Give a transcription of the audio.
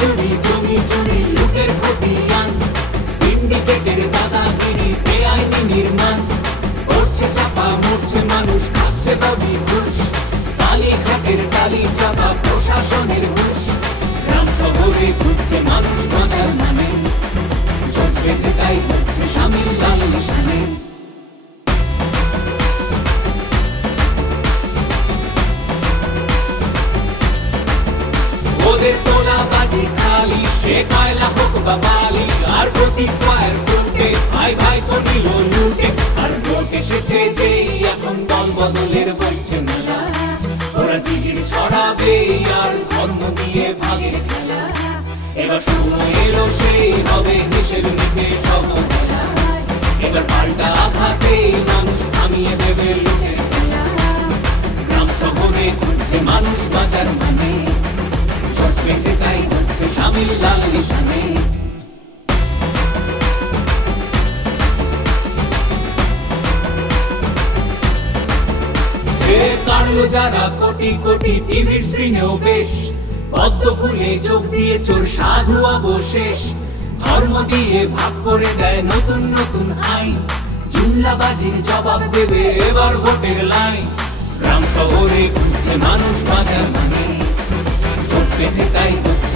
চুরি জমি চুরি লুটের খতিয়ান, সিন্ডিকেটের দাদাগিরি বেআইনি নির্মাণ, করছে চাপা মরছে মানুষ খাচ্ছে দাবি ঘুষ, কালীঘাটের টালি চাপা প্রশাসনের হুঁশ, গ্রাম শহরে ঘুরছে মানুষ বাঁচার নামে, চোখ বেঁধে তাই হচ্ছে শামিল লাল নিশানে। ওদের তোলা বাজি খালি, সে কয়লা হোক বা বালি, আর প্রতি স্কয়ার ফুটে ভাই ভাই নিল লুটে। আর ভোট এসেছে যেই এখন দল বদলের বইছে মেলা, ওরা জিগির ছড়াবে আর ধর্ম দিয়ে ভাগের খেলা। এবার সময় এলো সেই হবে দেশের মুখে সবলা, এবার পাল্টা আঘাতে মানুষ থামিয়ে দেবে লুটের খেলা। গ্রাম শহরে ঘুরছে মানুষ বাঁচার মানে, চোখ বেঁধে তাই হচ্ছে শামিল লাল নিশানে। কাটলো যারা কোটি কোটি টিভির স্ক্রিনেও বেশ, পদ্ম ফুলে চোখ দিয়ে চোর সাধু অবশেষ, ধর্ম দিয়ে ভাগ করে দেয় নতুন নতুন আইন, জুমলাবাজির জবাব দেবে এবার ভোটের লাইন। গ্রাম শহরে ঘুরছে মানুষ বাঁচার মানে, চোখ বেঁধে তাই হচ্ছে